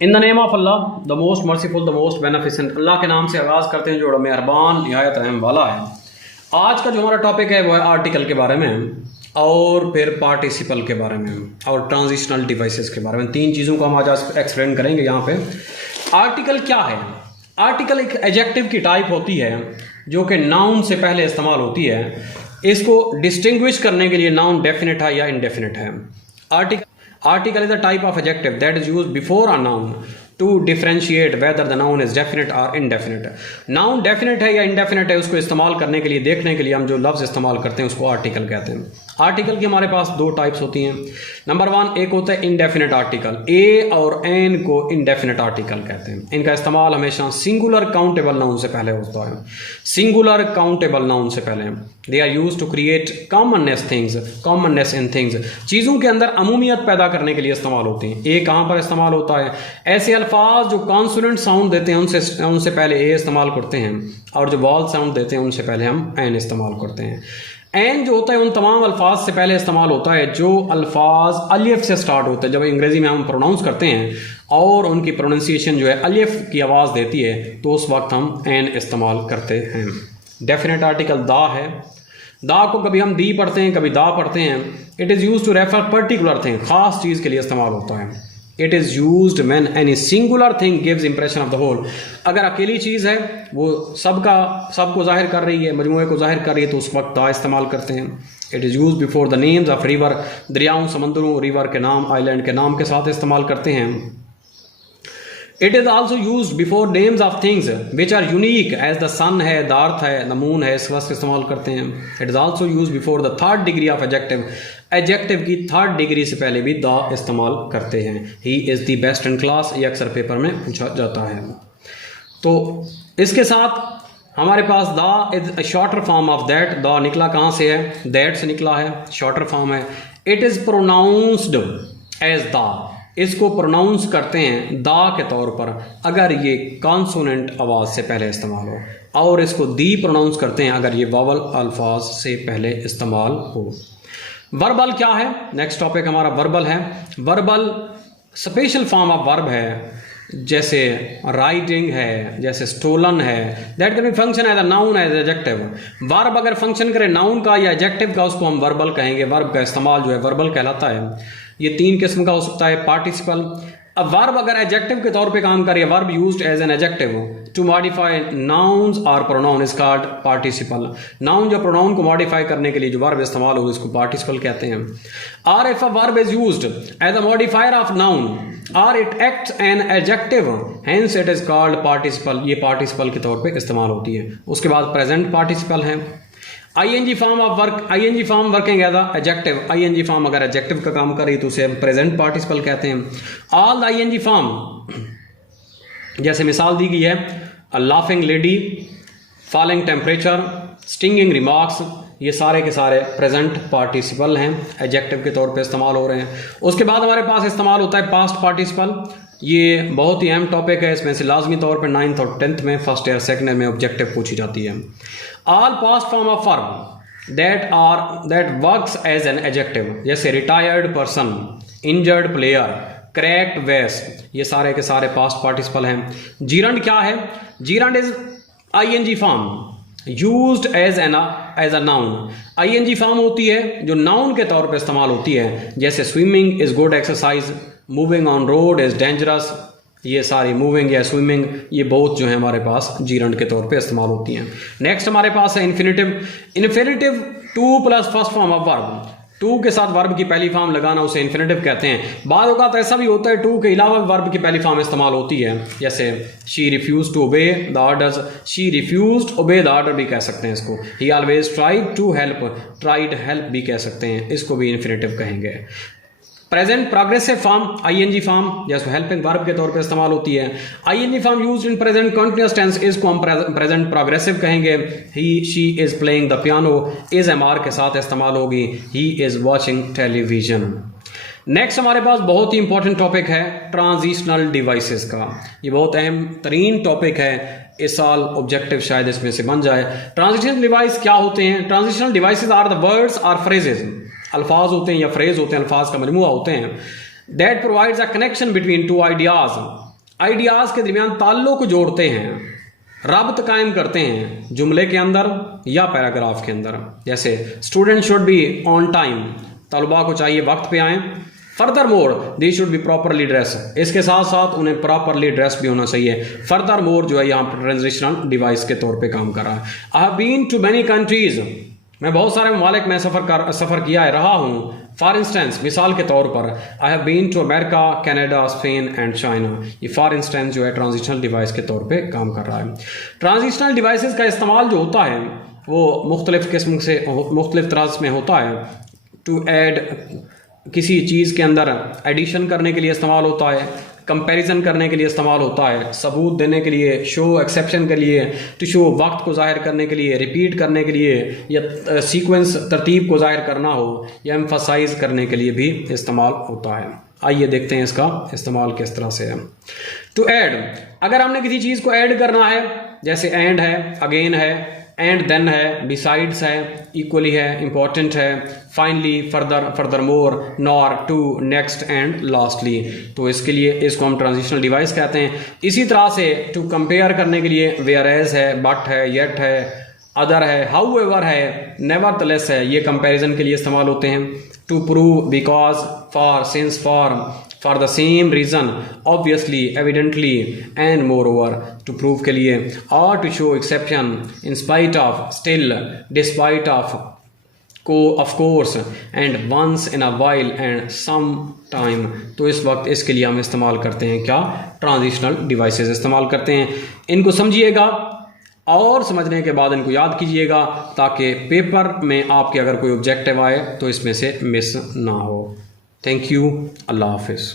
In the name of Allah the most merciful the most beneficent. Allah के नाम से आगाज़ करते हैं जो मेहरबान निहायत रहम वाला है। आज का जो हमारा टॉपिक है वो है आर्टिकल के बारे में और फिर पार्टिसिपल के बारे में और ट्रांजिशनल डिवाइसेस के बारे में। तीन चीज़ों को हम आज एक्सप्लेन करेंगे यहाँ पे। आर्टिकल क्या है? आर्टिकल एक एडजेक्टिव की टाइप होती है जो कि नाउन से पहले इस्तेमाल होती है। इसको डिस्टिंग्विश करने के लिए नाउन डेफिनेट है या इनडेफिनेट है। Article is a type of adjective that is used before a noun to differentiate whether the noun is definite or indefinite. Noun definite है या indefinite है, उसको इस्तेमाल करने के लिए, देखने के लिए हम जो लफ्ज़ इस्तेमाल करते हैं उसको आर्टिकल कहते हैं। आर्टिकल की हमारे पास दो टाइप्स होती हैं। नंबर वन, एक होता है इनडेफिनेट आर्टिकल। ए और एन को इनडेफिनेट आर्टिकल कहते हैं। इनका इस्तेमाल हमेशा सिंगुलर काउंटेबल नाउन से पहले होता है। सिंगुलर काउंटेबल नाउन से पहले they are use to create commonness in things. चीज़ों के अंदर अमूमियत पैदा करने के लिए इस्तेमाल होते हैं। ए कहाँ पर इस्तेमाल होता है? ऐसे अल्फाज जो कॉन्सोनेंट साउंड देते हैं उनसे पहले ए इस्तेमाल करते हैं, और जो वॉवल साउंड देते हैं उनसे पहले हम एन इस्तेमाल करते हैं। एन जो होता है उन तमाम अल्फाज से पहले इस्तेमाल होता है जो अल्फाज अलिफ से स्टार्ट होते हैं। जब अंग्रेज़ी में हम प्रोनाउंस करते हैं और उनकी प्रोनाउंसिएशन जो है अलिफ की आवाज़ देती है तो उस वक्त हम एन इस्तेमाल करते हैं। डेफिनेट आर्टिकल दा है। दा को कभी हम दी पढ़ते हैं, कभी दा पढ़ते हैं। It is use to refer particular thing, खास चीज़ के लिए इस्तेमाल होता है। It is used when any singular thing gives impression of the whole. अगर अकेली चीज़ है वो सबको जाहिर कर रही है, मजमूए को जाहिर कर रही है, तो उस वक्त दा इस्तेमाल करते हैं। It is use before the names of river. दरियाओं, समंदरों, रिवर के नाम, आइलैंड के नाम के साथ इस्तेमाल करते हैं। It is also use before names of things which are unique, as the sun है, द अर्थ है, द मून है, इस वक्त इस्तेमाल करते हैं। It is also use before the third degree of adjective. Adjective की थर्ड डिग्री से पहले भी द इस्तेमाल करते हैं। He is the best in class, ये अक्सर पेपर में पूछा जाता है। तो इसके साथ हमारे पास the is a shorter form of that. The निकला कहाँ से है? दैट से निकला है, शॉर्टर फॉर्म है। It is pronounced as the. इसको प्रोनाउंस करते हैं दा के तौर पर अगर ये कॉन्सोनेंट आवाज़ से पहले इस्तेमाल हो, और इसको दी प्रोनाउंस करते हैं अगर ये वावल अल्फाज से पहले इस्तेमाल हो। वर्बल क्या है? नेक्स्ट टॉपिक हमारा वर्बल है। Verbal special form of verb है, जैसे राइटिंग है, जैसे स्टोलन है। That can be function as a noun as adjective. Verb अगर फंक्शन करे नाउन का या एडजेक्टिव का, उसको हम वर्बल कहेंगे। वर्ब का इस्तेमाल जो है वर्बल कहलाता है। ये तीन किस्म का हो सकता है। पार्टिसिपल, अब वर्ब अगर एडजेक्टिव के तौर पे काम करे, verb used as an adjective to modify nouns और pronoun is called participle. Noun जो प्रोनाउन को मॉडिफाई करने के लिए जो वर्ब इस्तेमाल हो इसको पार्टिसिपल कहते हैं। और if a verb is used as a modifier of noun और it acts an adjective, hence it is called participle. ये पार्टिसिपल के तौर पे इस्तेमाल होती है। उसके बाद प्रेजेंट पार्टिसिपल है। ING form of work, ING form working as a adjective. ING form अगर एडजेक्टिव का काम करे तो उसे हम प्रेजेंट पार्टिसिपल कहते हैं। ऑल द आईएनजी फॉर्म, जैसे मिसाल दी गई है, a laughing lady, falling temperature, stinging remarks, ये सारे के सारे प्रेजेंट पार्टिसिपल हैं, एडजेक्टिव के तौर पे इस्तेमाल हो रहे हैं। उसके बाद हमारे पास इस्तेमाल होता है पास्ट पार्टिसिपल। ये बहुत ही अहम टॉपिक है। इसमें से लाजमी तौर पे 9th और 10th में, फर्स्ट ईयर सेकेंड ईयर में ऑब्जेक्टिव पूछी जाती है। All past form of verb that works as an adjective, जैसे retired person, injured player, cracked vase, ये सारे के सारे पास्ट पार्टिसिपल हैं। जीरंड क्या है? Gerund is ING form used as a noun. ING form होती है जो नाउन के तौर पे इस्तेमाल होती है, जैसे swimming is good exercise, moving on road is dangerous. ये सारी मूविंग या स्विमिंग ये बहुत जो है हमारे पास जीरंड के तौर पे इस्तेमाल होती हैं। नेक्स्ट हमारे पास है infinitive. Infinitive to plus first form of verb. To के साथ वर्ब की पहली फॉर्म लगाना उसे इन्फिनेटिव कहते हैं। बाद औक़ात ऐसा भी होता है टू के अलावा वर्ब की पहली फॉर्म इस्तेमाल होती है, जैसे she refuse to obey the orders, she refuse obey the order भी कह सकते हैं इसको। He always tried to help, tried help भी कह सकते हैं, इसको भी इन्फिनेटिव कहेंगे। Present progressive form, ING form, जैसे हेल्पिंग वर्ब के तौर पे इस्तेमाल होती है। ING form used in present continuous tense, इसको हम प्रेजेंट प्रोग्रेसिव कहेंगे। He she is playing the piano, is MR के साथ इस्तेमाल होगी। He is watching television. Next हमारे पास बहुत ही इंपॉर्टेंट टॉपिक है ट्रांजिशनल डिवाइसेस का। ये बहुत अहम तरीन टॉपिक है, इस साल ऑब्जेक्टिव शायद इसमें से बन जाए। ट्रांजिशनल डिवाइस क्या होते हैं? Transitional devices are the words और फ्रेजेस, अल्फाज होते हैं या फ्रेज होते हैं, अल्फाज का मजमूआ होते हैं, that provides a connection between two ideas ideas के दरमियान ताल्लुक जोड़ते हैं, रब्त कायम करते हैं जुमले के अंदर या पैराग्राफ के अंदर। जैसे student should be on time, तलबा को चाहिए वक्त पे आएँ। Further more they should be properly dress, इसके साथ साथ उन्हें प्रॉपरली ड्रेस भी होना चाहिए। फर्दर मोर जो है यहाँ पर ट्रांजिशनल डिवाइस के तौर पे काम कर रहा है। I have been to many countries, मैं बहुत सारे ममालिक में सफ़र किया है, रहा हूँ। फॉर इंस्टेंस, मिसाल के तौर पर, I have been to America, Canada, Spain and China. ये फॉर इंस्टेंस जो है ट्रांजिशनल डिवाइस के तौर पे काम कर रहा है। ट्रांजिशनल डिवाइसेस का इस्तेमाल जो होता है वो मुख्तलिफ किस्म से मुख्तलिफ तरह में होता है। टू ऐड, किसी चीज़ के अंदर एडिशन करने के लिए इस्तेमाल होता है, कंपैरिजन करने के लिए इस्तेमाल होता है, सबूत देने के लिए, शो एक्सेप्शन के लिए, टू शो वक्त को ज़ाहिर करने के लिए, रिपीट करने के लिए, या सीक्वेंस तरतीब को ज़ाहिर करना हो, या एम्फसाइज करने के लिए भी इस्तेमाल होता है। आइए देखते हैं इसका इस्तेमाल किस तरह से है। टू ऐड, अगर हमने किसी चीज़ को ऐड करना है, जैसे एंड है, अगेन है, एंड देन है, बिसाइड्स है, इक्वली है, इंपॉर्टेंट है, finally, further, furthermore, nor, too, next and lastly. तो इसके लिए इसको हम ट्रांजिशनल डिवाइस कहते हैं। इसी तरह से टू कंपेयर करने के लिए वेयर एज है, बट है, येट है, अदर है, हाउ एवर है, नेवरदलेस है, ये कंपैरिजन के लिए इस्तेमाल होते हैं। To prove, because, for, since, for the same reason, obviously, evidently, and moreover, to prove के लिए, or to show exception, in spite of, still, despite of, of course, and once in a while, and some time। तो इस वक्त इसके लिए हम इस्तेमाल करते हैं क्या, ट्रांजिशनल डिवाइसेस इस्तेमाल करते हैं। इनको समझिएगा और समझने के बाद इनको याद कीजिएगा, ताकि पेपर में आपके अगर कोई ऑब्जेक्टिव आए तो इसमें से मिस ना हो। थैंक यू, अल्लाह हाफिज़।